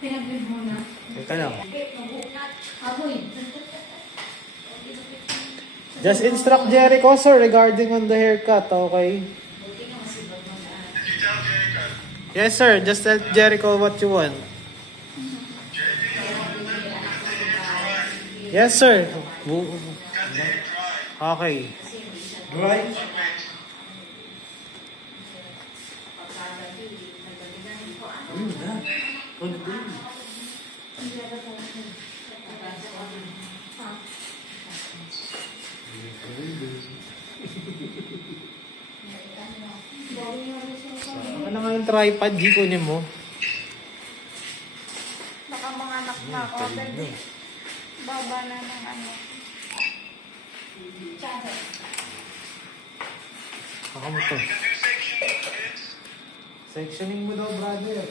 Pinag-build muna. Teka lang. Apoy. Just instruct Jericho, sir, regarding on the haircut, okay? Yes, sir. Just tell Jericho what you want. Yes, sir. Okay. Right? Ano nga yung tripod? Di kunin mo. Baka mga anak na ako. Baba na ng ano. Baka mo to. Sectioning mo daw, brother.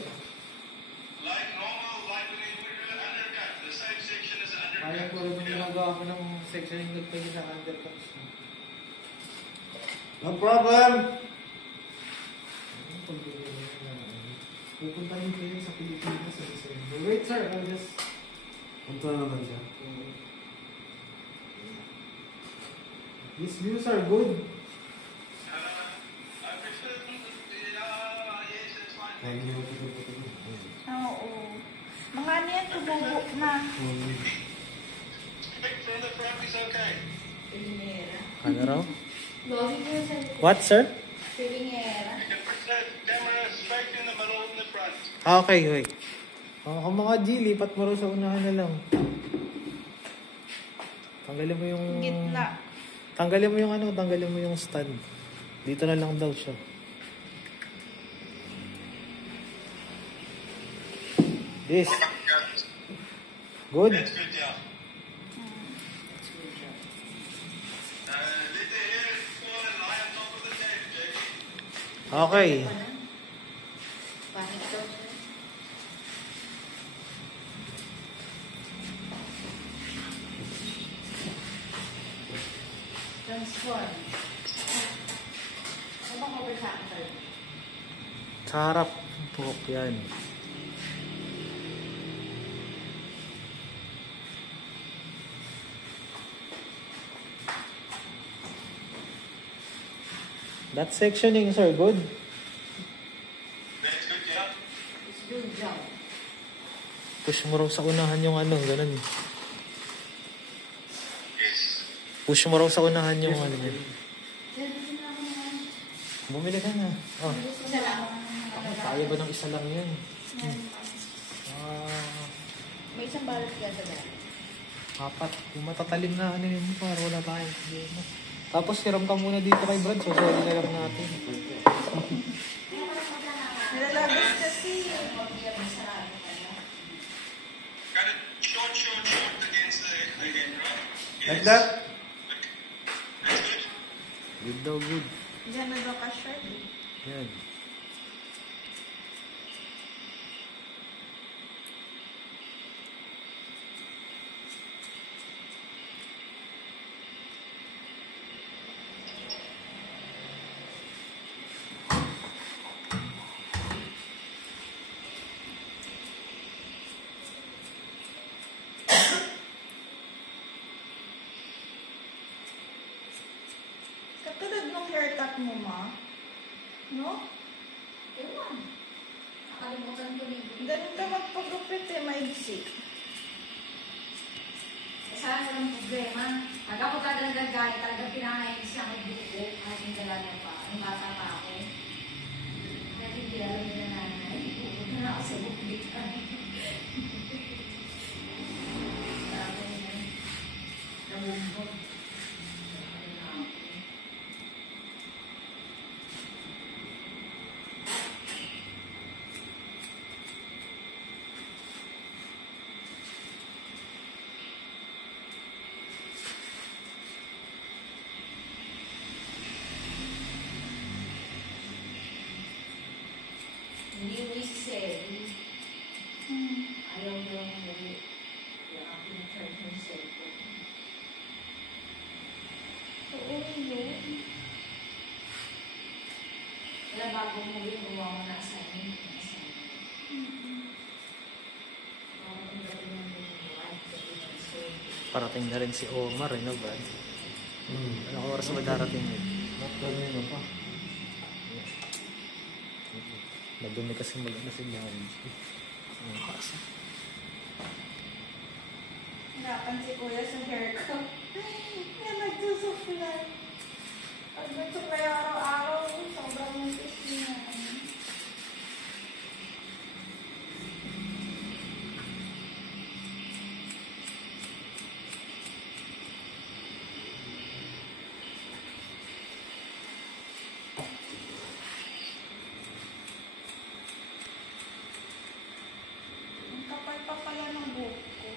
Kaya ko rin ginagawa ko ng sectioning nagpili sa undercuts. No problem. Pupuntahin ko yun sa Pilipinas sa December. Wait, sir. I'll just... Punta naman siya. These views are good. Oo. Mga ano yan, tububok na. Ano raw? What, sir? Okay, wait. Kung mga G, lipat mo raw sa unahan na lang. Tanggalin mo yung... Gitna. Tanggalin mo yung ano, tanggalin mo yung stand. Dito na lang daw siya. This. Good? Okay. Transform. Ano bang overtime? Sa harap. Buhok yan. That sectioning, sir, good? It's good job. Push mo raw sa unahan yung ano, ganun. Push mo raw sa unahan yung ano. Bumili ka na. Oh. Kaya ba ng isa lang yan? May isang balot ka sa dahil. Apat. Kung matatalim na ano yun, para wala tayong problema. Tapos hiram ka muna dito kay Brad, so sorry na lang natin. Nilalabas kasi. Like that? Good daw, good. Diyan na daw ka-shirt. Yan. Katulad ng haircut mo, ma. No? Ewan. Nakalimutan ko rin. Ganun ka magpagupit eh, maigsi. Saan walang problema? Pag ako talagang gagalit, talagang pinangayin siya ng buko. At yung dalaga pa. Ang bata pa ako. Kaya hindi alam niya na nanay. Pupunta na ako sa bukbit. Sabi niya. Nabumbog. Hindi mo isi-seri. Ayaw daw mo yung aking charge ng cellphone. Oo, yun. Wala bago mo yung gumawa mo na assignment. Parating na rin si Omar, no, Brad? Anong oras ba darating yun? Kanina pa. Madumi kasi mag-ano si Marge. Ang kasa. Hirapan si Kuya sa hair ko. Kaya nagsusupply. Pag nagsupply araw-araw, sobrang nipis niya. Ang kapal pa pala ng buhok ko.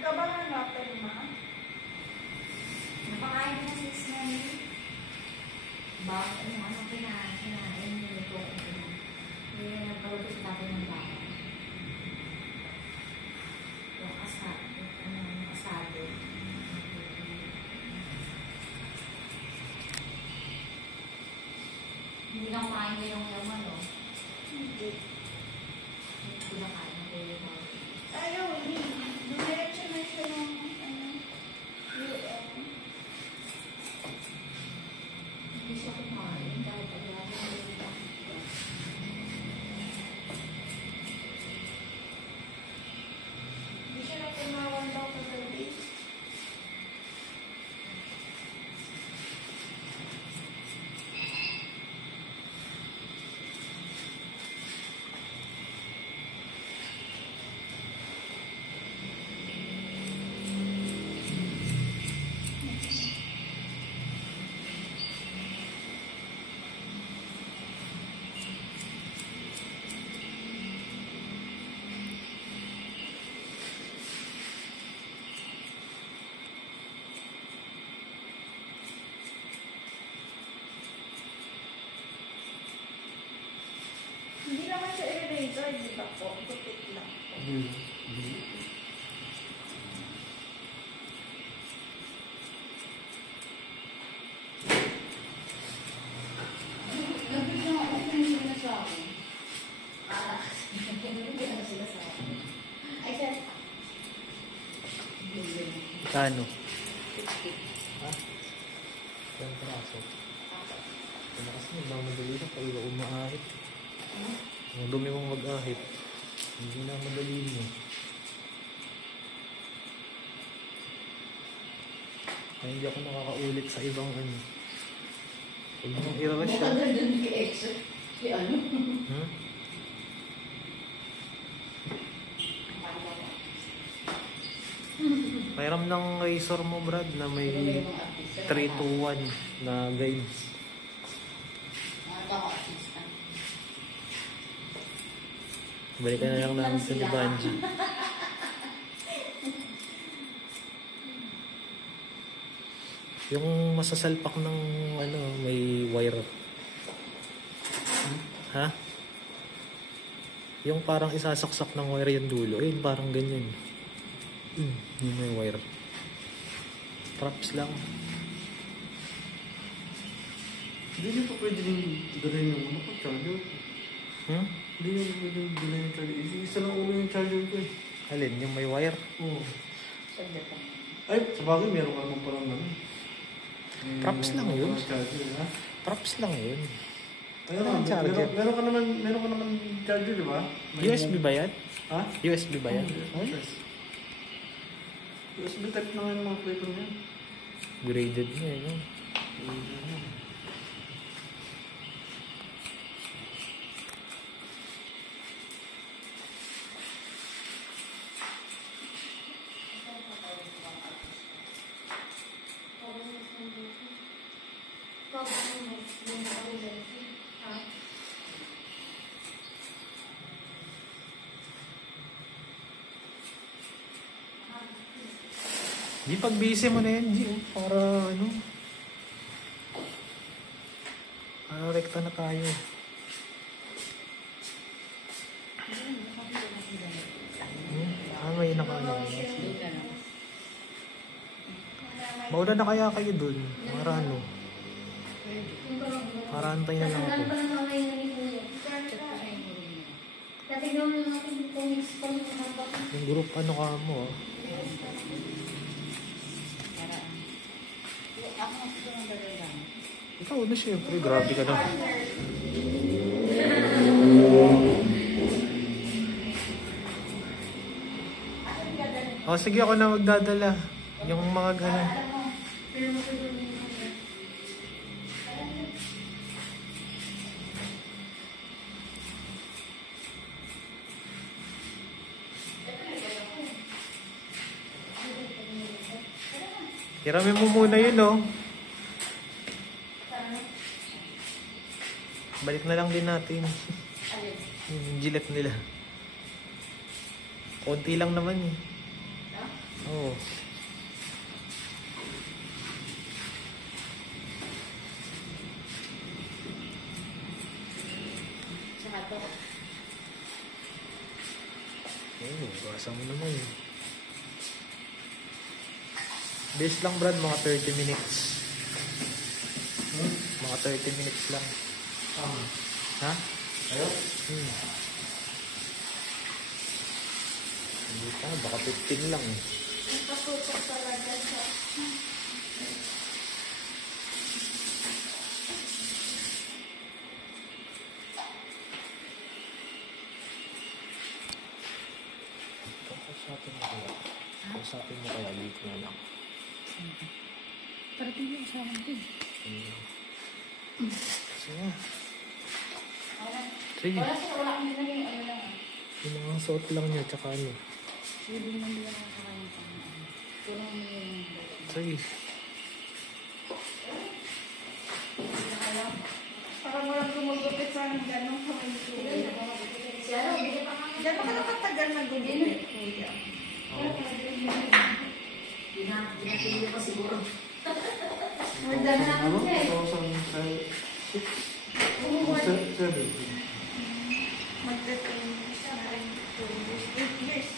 ka ba ng laptop, ma? Napakain ko ng 6 na yun. Bakit ano kinain nito ko. Hindi na nagkaluto sa dati ng baka. Yung asado. Hindi na kumain ko yung laman, no? Hindi. Hindi na kain ko yung laman. Ayaw, hindi. Dumiretso na siya ng Hindi siya kumain. Kano? Ha? Isang piraso. Tumakas mo, mamadali na pag umaahit. Ang dumi mong mag-ahit. Hindi na madali mo. Ay, hindi ako nakakaulit sa ibang ano. Huwag mong i-rush siya. Mukha doon kay Exo. Si ano? Hmm? Mayroon ng razor mo, Brad, na may 3-2-1 na guides. Balikan na lang namin sa ni Banji. Yung masasalpak ng ano, may wire. Ha? Yung parang isasaksak ng wire yung dulo. Yun, parang ganyan. Yung may wire. Props lang. Hindi niyo pa pwede rin dalhin yung ano ko, charger. Hmm? Hindi niyo pa pwede dalhin yung charger. Isa lang ulo yung charger ko eh. Alin? Yung may wire? Oo. Saglit lang. Ay, sa bagay, meron ka naman palang ano. Props lang yun. Charger, ha? Props lang yun. Ayun Anong nga, charger? meron ka naman charger, di ba? USB ba yan? Ha? USB ba yan? Yes. USB type na nga yung mga plate niya. Graded na eh, no? Di pag busy mo na yan, G, oh, para ano? Para rekta na tayo. May nakaano. Maulan na kaya kayo dun? Para ano? Para antay na lang ako. Yung group ano ka mo, ah. Ikaw na syempre, grabe ka na. O sige, ako na magdadala. Yung mga gano'n. Hirami mo muna yun, oh. Balik na lang din natin. Yung gilet nila. Konti lang naman eh. Oo. Oo, gasa mo naman eh. Base lang, Brad, mga 30 minutes. Mga 30 minutes lang. Ha? Ayo? Hindi pa, baka 15 lang eh. Napatutok talaga siya. Kausapin mo kaya. Kausapin mo kaya, dito na lang. Parating yung sa akin. Sige. Sige. Wala kang nilagay ano lang. Yung mga suot lang niya, tsaka ano. Sige, naman lang ako sa kanya. Tulong mo yung Sige. Parang walang gumugupit sa akin ganun sa may tuloy. si ano, hindi pa kami. Diyan pa ka nakatagal na gumupit, kuya. Pinapili ko siguro. Magdala na ako siya eh. 2006? 7. Magdating siya na rin 2 years, 8 years.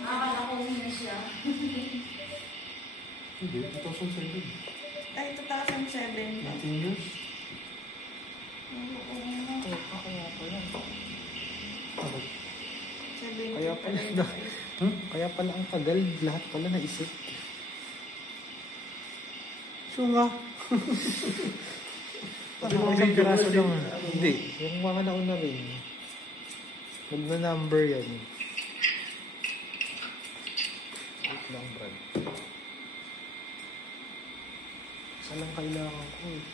Akala ko na siya. Hindi, 2007. Ay, 2007. 19 years? Kaya pala. 7 Kaya pala. Kaya pala ang tagal, lahat pala naisip. So nga. Parang isang piraso lang. Hindi, yung mga nauna rin. Magna-number yan. Wait lang, Brad. Isa lang kailangan ko eh.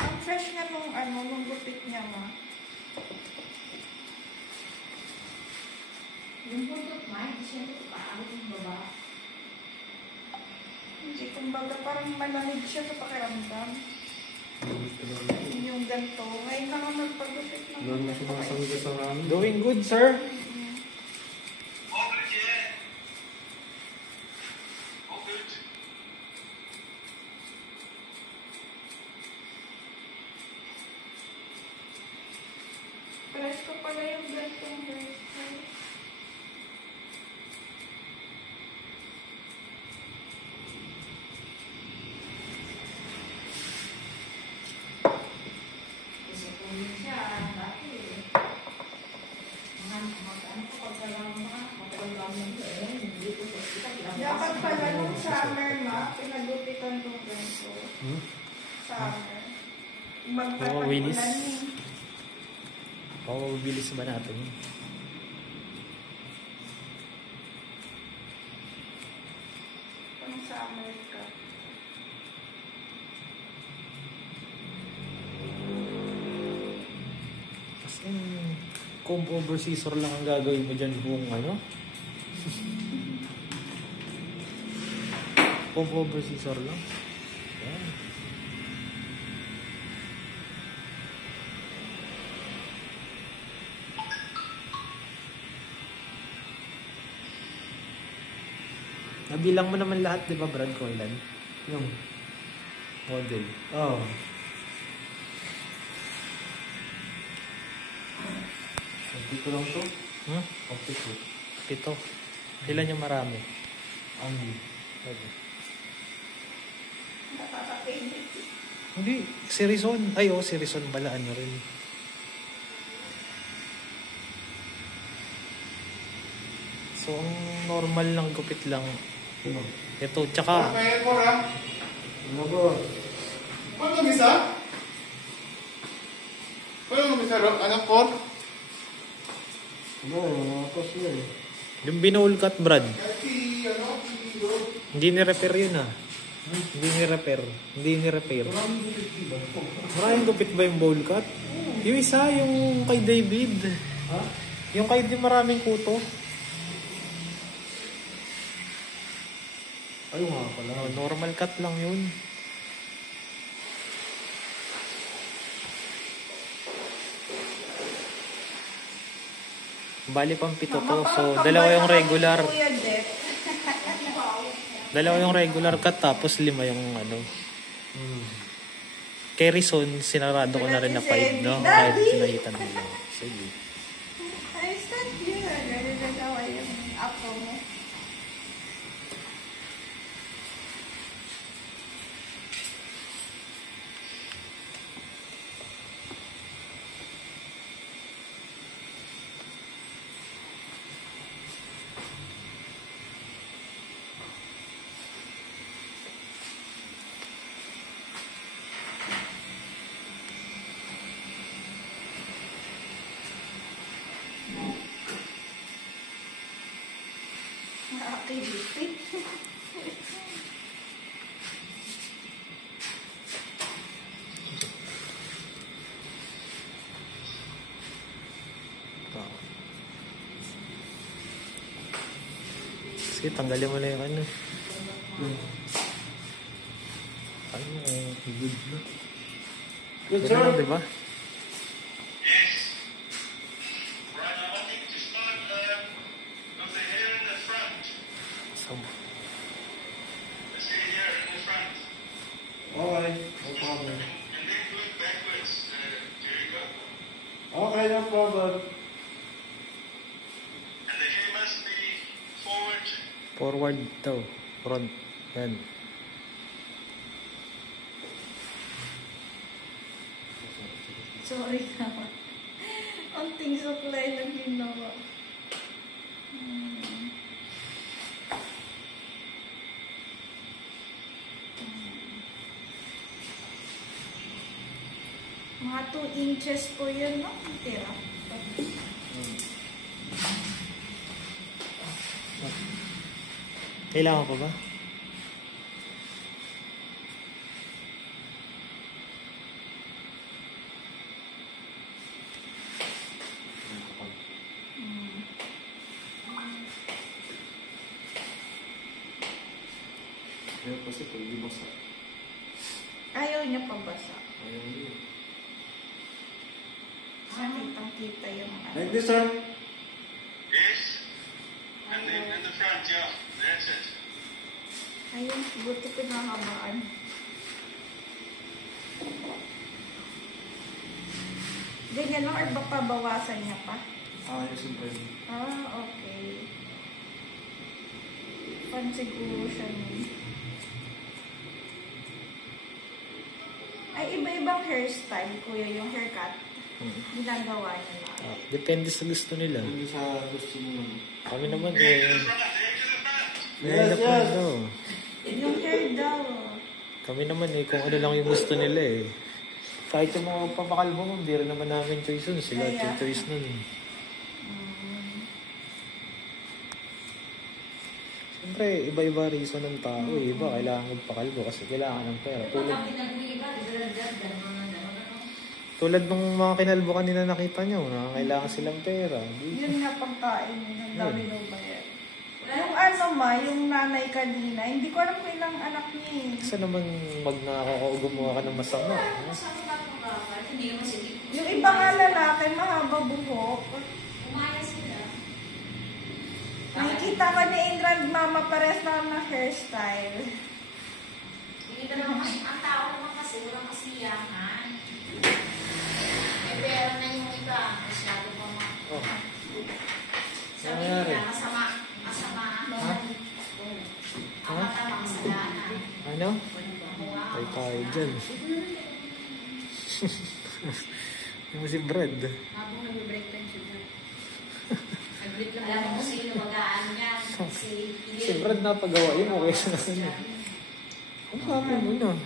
Ang fresh niya nung gupit niya, ma. Yung buntot ma, hindi siya paano yung baba. Hindi, kumbaga parang malamig siya sa pakiramdam. Yung ganito. Ngayon na nga magpagupit ng Doon na sumasangga sa rami. Doing good, sir. Fresh ko pala yung gantong hairstyle. Kasi kung yun siya, dati ano ko pagkalang hindi ko sa hospital. Dapat pala nung summer, ma, pinagupitan kong ganito. Summer. Oo, Willis. Magpapag-ulan eh. Bilis ba natin? Pang summer ka. As in, comb over scissor lang ang gagawin mo dyan buong ano? Comb over scissor lang. Yan. Nabilang mo naman lahat, di ba, Brad Coilan? Yung. Model. Oh. Dito lang to. Hmm? Okay po. 7. Ilan yung marami? Ano? Nakakapilit. Hindi, si Rizon. Ay, si Rizon pala, ano rin. So, ang normal lang gupit lang. Ano? Ito, tsaka, Kaya mo ra? Ano ba? Paano mag-isa? Paano mag-isa ro? Anak ko? Ano? Mga pas na eh. yung binowl cut, Brad, Kasi, hindi ni-repair yun Hindi ni-repair. Hindi ni-repair. Maraming gupit diba? Maraming gupit ba yung bowl cut? Yung isa, yung kay David. Ha? Yung kay di maraming kuto. Ayun nga pala. Normal cut lang yun. Bali pang 7 to. So, dalawa yung regular. Kuya Jeff. Dalawa yung regular cut tapos 5 yung ano. Kay Rizon, sinarado ko na rin na 5, no? Kahit pinahitan nila. Sige. I stand here. Nalilagawa yung apo mo. Nakakiliti. Sige, tanggalin mo na yung ano. Ano, good na. Good, Good na, sir. diba? Okay. No problem. Okay, no problem. And the hair must be Forward daw. Front. Yan. Sorry naman. Unting suklay lang ginawa. Mga 2 inches po yun, no? Tira. Kailangan ko ba? Kaya kasi pag di basa. Ayaw niya pabasa. Ayaw niya. Kitang-kita yung ano. Like this, sir? Yes. And in the front, yeah. That's it. Ayun, buti pinahabaan. Ganyan lang or baka bawasan niya pa? Ayusin pa yun. Ah, okay. Pan siguro siya nun. Ay, iba-ibang hairstyle, kuya, yung haircut. Ginagawa niya lang. Depende sa gusto nila. Hindi sa gusto mo naman. Kami naman Head to eh. the front. Head to the front. Yes, Yes. yes. Yung hair daw. Kami naman eh, kung ano lang yung gusto nila eh. Kahit yung mga papakalbo mo, hindi rin naman namin choice nun. Sila Kaya. yung choice nun eh. Siyempre, iba-iba reason ng tao eh. Iba, kailangan magpakalbo kasi kailangan ng pera. Tulad nung mga kinalbo kanina nakita nyo, na kailangan silang pera. Yun nga pagkain niya. Ang dami daw ba yan? Yung ano ma, yung nanay kanina, hindi ko alam kung ilang anak niya eh. Kasi naman mag nakakagumawa ka ng masama. Masama ba kung bakit? Hindi naman sila. Yung iba nga lalaki, mahaba buhok. Umaya sila. Nakikita ko ni Ingrid, mama, pares na ng hairstyle. Hindi ka naman kasi, ang tao naman kasi, walang kasiyahan. Eh, pera na yung iba. Masyado po mga. Oh. Sabi Nangyari? nila, masama. Ha? Ang mata, makasalanan. Ano? Tay tayo dyan. Yung si Brad. Habang nag-break time siya. Nag-break lang. Alam mo kung sino mag-aan niya. Si Brad napagawa yun, okay sa kanya. Ang sabi mo na. Ang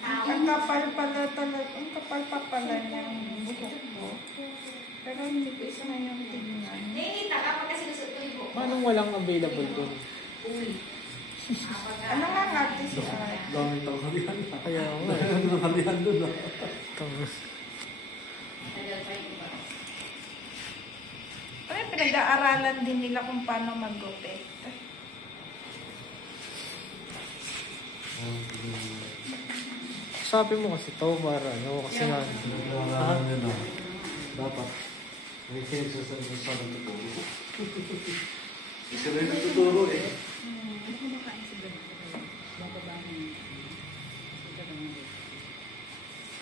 tao. Ang kapal pala talaga, ang kapal pa pala niyang buhok mo. Pero hindi ko isa na yung tignan. Nakikita ka pagka sinusot ko yung buhok. Paano walang available dun? Uy. Ano nga natin si Art? Dami tanghalian. Kaya nga. Tanghalian doon ah. Tagal pa yung iba. Ay, pinag-aaralan din nila kung paano mag-gupit. Sabi mo kasi to para ano kasi nga. Nagkakaroon nyo na. Dapat. May sinigsasan mo sa nagtuturo. Isa rin nagtuturo eh.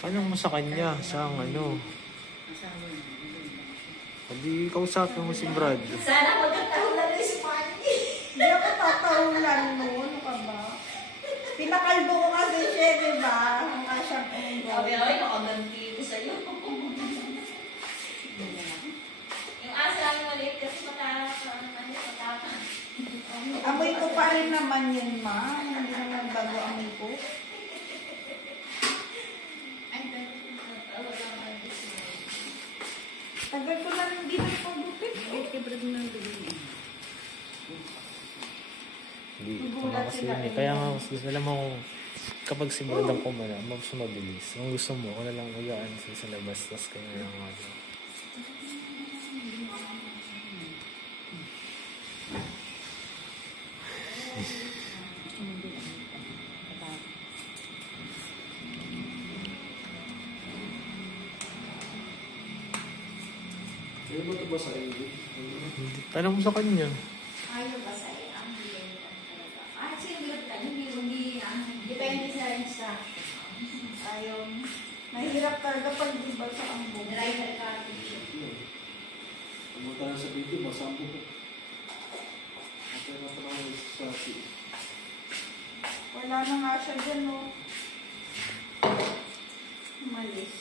Tanong mo sa kanya, siyang ano. Padi kausapin mo si Brad. Sana magkatahulan rin si Fanny. Hindi ako tatahulan noon, ano ka ba? Pinakalbo ko kasi siya, di ba? Mukha siyang unggoy. Sabi ako, nakaganti ko sa'yo. Yung asa namin maliit kasi matapang. Amoy ko pa rin naman yun, ma. Hindi naman bago amoy ko. Tagal ko na hindi nagpagupit. Hindi, Nagulat kasi sila yun eh. eh. Kaya nga, mas gusto nila mo kapag si Brad ang kumana, mas mabilis. Ang gusto mo, kung na lang magaan sa labas, tapos kaya na lang ano. Ano ba ito ba sa iyo? Tanong mo sa kanya. Ayaw ba sa'yo? Ang bilhin ka talaga. Ah, sinulot ka. Hindi, depende sa rin sa Ayaw. Mahirap talaga pag di ba sa ambong. driver ka. Pumunta na sa video, masampo ko. Kaya na pala ako sa atin. Wala na nga siya dyan, no? Umalis.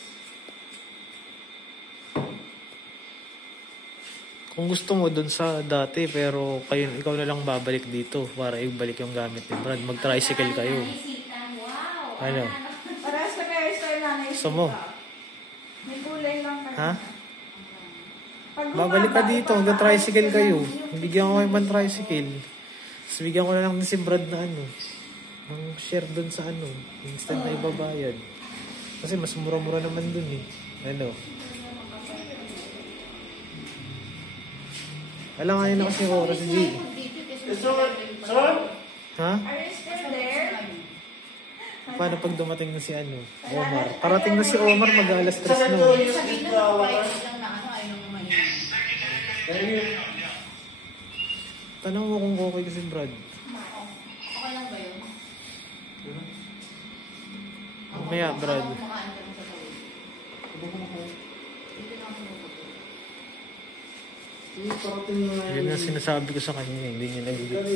Kung gusto mo dun sa dati, pero ikaw na lang babalik dito para ibalik yung gamit ni Brad. Mag-tricycle kayo. Wow! Ano? Parehas kami hairstyle na Gusto mo? May kulay lang kanina. Ha? Pag Babalik ka bumaba, dito, ipapaalis mag-tricycle ko kayo. lang yung Bigyan ko kayo ticket. man tricycle. Tapos bigyan ko na lang din si Brad na ng share dun sa instant na ibabayad. Kasi mas mura-mura naman dun eh. Alam nga yun na kasi oras, G. Sir? Ha? Are you still there? Paano pag dumating na si Omar? Parating na si Omar, mag-alas 3 na. Sabihin na private lang na ayaw nang mainit. Tanong mo kung okay kasi Brad. Okay lang ba yun? Mamaya, Brad. Ako kumain ka ng sa tawid. Dito na ako pupunta. Yun ang sinasabi ko sa kanya, hindi niya nag-gets.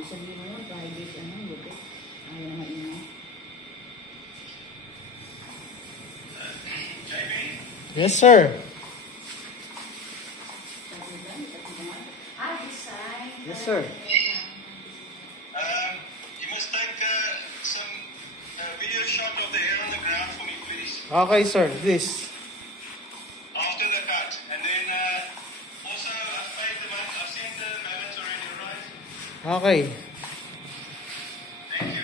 Sabi mo yun, private buti. Ayaw na mainit. Yes, sir. Yes, sir. You must take some video shot of the hair on the ground for me, please. Okay, sir. This. After the cut. And then also, I've paid the money. I've sent the balance already, right? Okay. Thank you.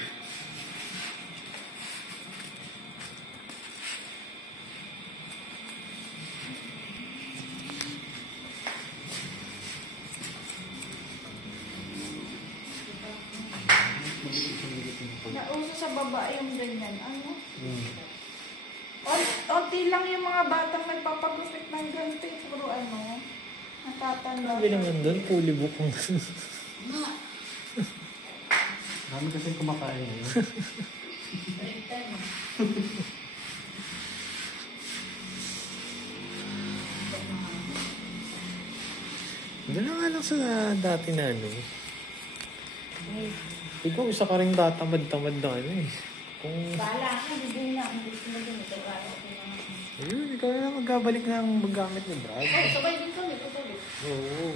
Nauso sa baba yung ganyan. Ano? Hmm. Onti lang yung mga batang nagpapagupit ng ganito. Puro natatanda. Sabi naman doon, fully book mo. Dami kasi kumakain ngayon. Doon nga lang sa dati na Ikaw, isa ka rin tatamad-tamad na Kung, Bahala ka, bibili na. Hindi ko na din ito. ayun, ikaw na lang magbabalik ng maggamit ni Brad. Oh, sabay din kami. Tutuloy. Oo.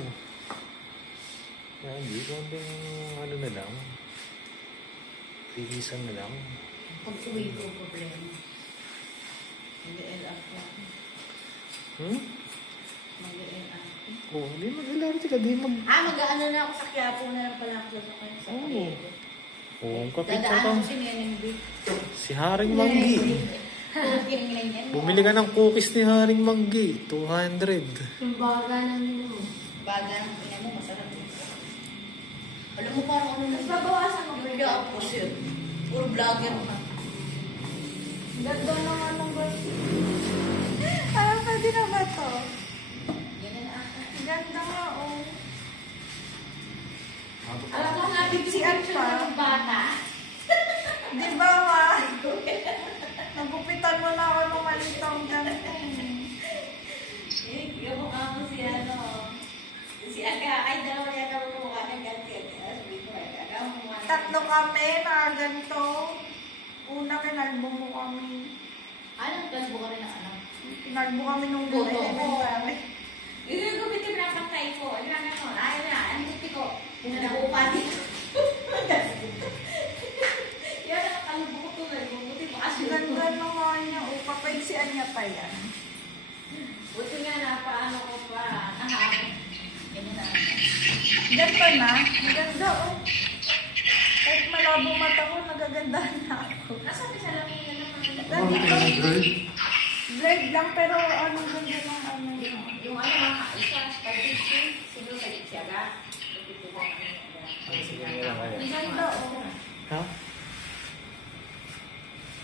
Yan, di ko na lang. Tigisan na lang. Pag-uwi ko, problema. Mag-LR ko. Mag-LR. Oo, di mag-LRT ka, di mag... Mag-ano na ako sa Quiapo na lang pala ako sa kanya sa Oo. Paliego. Oo, ang kapit ka Dadaan pa. ko si Neneng Vic. Si Haring Manggi. Kinilang yan. Bumili ka ng cookies ni Haring Manggi. 200. Yung baga ng ino. Baga ng ina mo, masarap yun. Alam mo parang ano na. Babawasan mo. Hindi ako yun. Puro vlogger ka. Ganda naman ng ganito. Pwede na ba to? Ganyan na ako. Ganda nga, Alam ko nga, bibigyan Si siya Alpa. ng bata. Di ba, ma? Nagupitan mo na ako nung malitong ganito. Yung mukha mo si ano. Si Aga, ay dalawa yata mo mukha ng ganti. Sabi ko, Aga, mukha ng Tatlo kami na ganito. Una, kinalbo mo kami. Anong kalbo ka rin ng anak? Kinalbo kami nung Boto. elementary. Yung gupit yung pinapantay ko. Ano na ano? Ayaw na. Ang gupit ko. Nakuha dito. Yan ang kalbo ko tuloy. Buti mo kasi. Ganda naman niya. Papaigsian niya pa yan. Buti nga na paano ko pa. Nahapon. Ganyan na. Ganda na. Maganda, Kahit malabo mata ko, nagaganda na ako. Nasabi sa lamin na naman. Blurred lang, pero ano ganda ng ano. Yung ano mga isa. Pag-ibig. Siguro sa Itziaga. Ang ganda, Ha?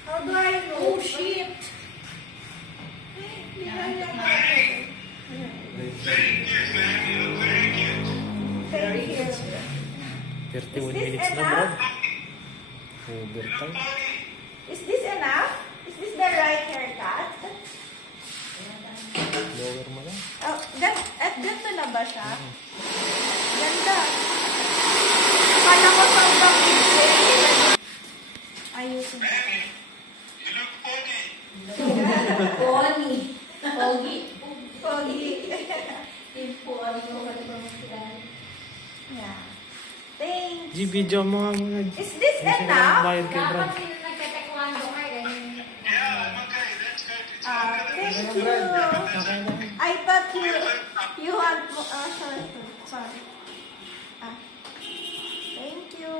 How do I know? Oh, shit! Hindi na niya ako. Thank you, thank you. Thank you. 31 Is this minutes na, enough? Brad. Overtime. Is this enough? Is this the right haircut? Lower mo lang. Oh, At ganito na ba siya? Ganda. Kala ko sobrang easy. Ayusin ko. Baby, you look foggy. Pony. Pogi. Pogi. Yung pony ko pala ba sila? Yeah. Thanks. G-video mo nga. Is this enough? Bayad kay Brad. Dapat sila nagtatekwando kayo. Ganyan. Yeah, I'm okay. That's good. It's Thank okay. you. I thought you want sorry. Thank you.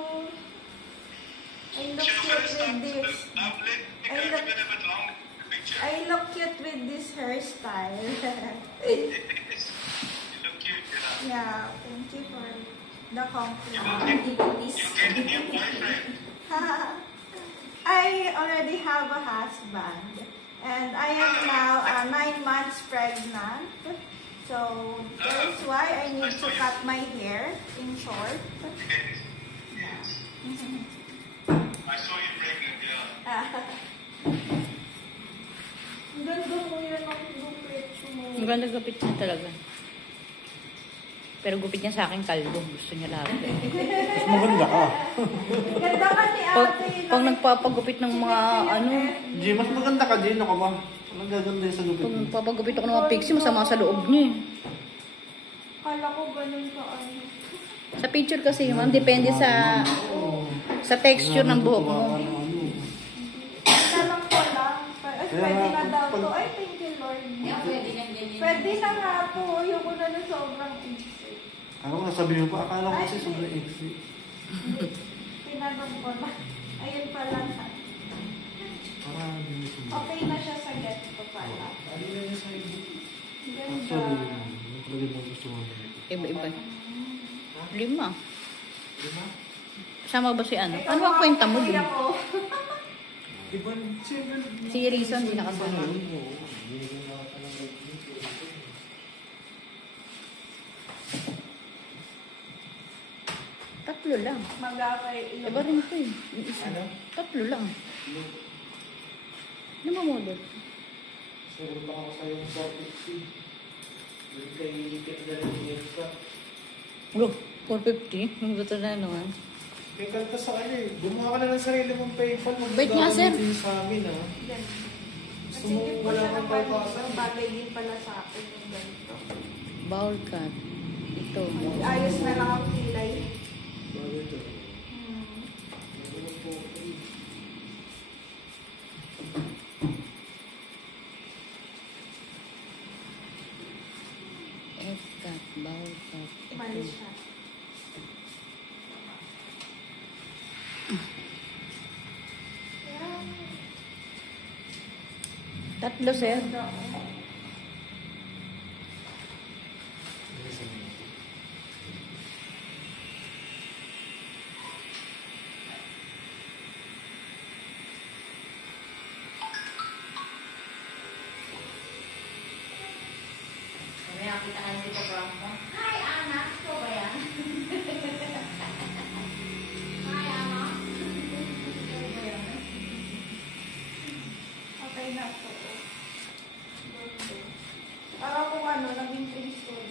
I look cute with this. Because it's been a bit long, the picture. I look cute with this hairstyle. Yes. You look cute, you know. Yeah, thank you for the compliment. You get a new boyfriend. I already have a husband. And I am now 9 months pregnant. So that's why I need to cut my hair in short. Yes. I saw you pregnant, yeah. Ang ganda mo yan ang gupit mo. Maganda gupit niya talaga. Pero gupit niya sa akin kalbo. Gusto niya lahat. Maganda ka. Ganda ka ni ate. Pag nagpapagupit ng mga ano, G, mas maganda ka, G. Ano ka ba? Anong gaganda yung sa lupit pag mo? nagpapagupit ako ng mga pixie, masama sa loob niya. Kala ko ganun ka ano. Sa picture kasi, ma'am, depende sa texture ng buhok mo. Tanong ko lang. Ay, pwede na daw to. Ay, thank you Lord. Yeah, pwede nang ganyan. Pwede na nga po. Ayoko na na sobrang easy. Ano nga sabi mo pa? Akala ko kasi sobrang easy. Tinanong ko na. Ayun pala. Parang hindi ko. Okay na siya sa get ko pala. Ano na yung sa iyo? Ganda. Actually, ano talaga mo gusto mo? Iba-iba. 5. Lima? Kasama ba si ano? Ano ang kwenta mo dun? Kuya ko. Iba Si Reason, hindi nakasama. Tatlo lang. Mag-away. Iba rin ito eh. Yung isa. Tatlo lang. Ano mo model? Sure pa ako sa'yo sa 50. Doon kay Ikit na rin yung extra. Bro, 450? Ang gusto na naman. May kalta sa kanya eh. Gumawa ka na ng sarili mong PayPal. Wait nga, sir. Magkakamitin sa amin ah. Gusto mo wala kang papasa. Bagay din pala sa akin yung ganito. Bowl cut. Ito. Ayos na lang ang kilay. Bago ito. F-cut, bowl cut. Mali Ito. siya. Tatlo, sir. May nakita ka dito, Bronco. Hi, Anna. Ito ba yan? Hi, Anna. Ito ba yan? Okay na po. Para kung ano, naging preschool.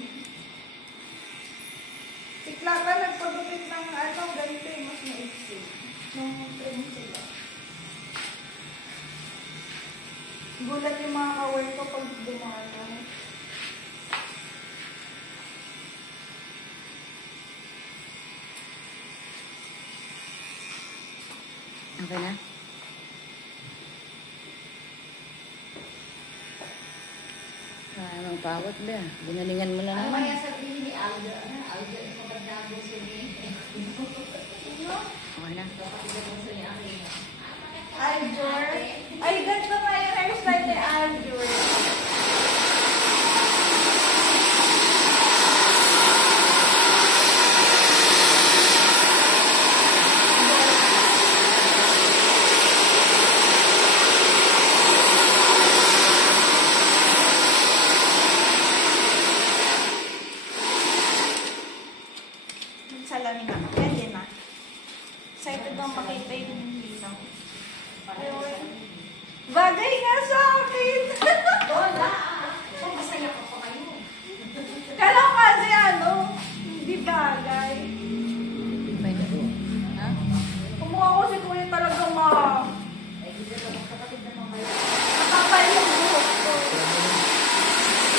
Si Clara nagpagupit ng ano, ganito yung mas maiksi. Nung trim sila. Gulat yung mga ka-work ko pag dumaga. Okay na? Magpawat ba? Ginalingan mo na Ano naman. kaya sabihin ni Aldo? Aldo, yung kapatid na gusto niya. Okay na. Kapatid na gusto niya ang ina. Aljur. Ay, ganito nga yung hairstyle ni Aljur. Salamin ako. Pwede na. Excited bang makita yung linaw. Ayun. Bagay nga sa akin. Wala. Kung masaya ko pa kayo.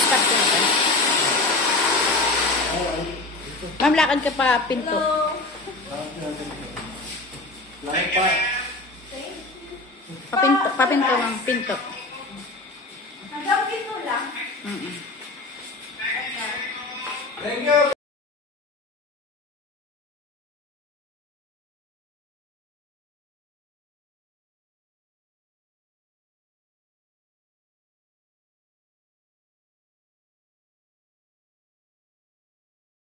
stop natin. Ma'am, lakad ka pa pinto. Hello. Lahat pa. Papinto, ma'am. Pinto. Hanggang dito lang. Mm-mm. Thank you.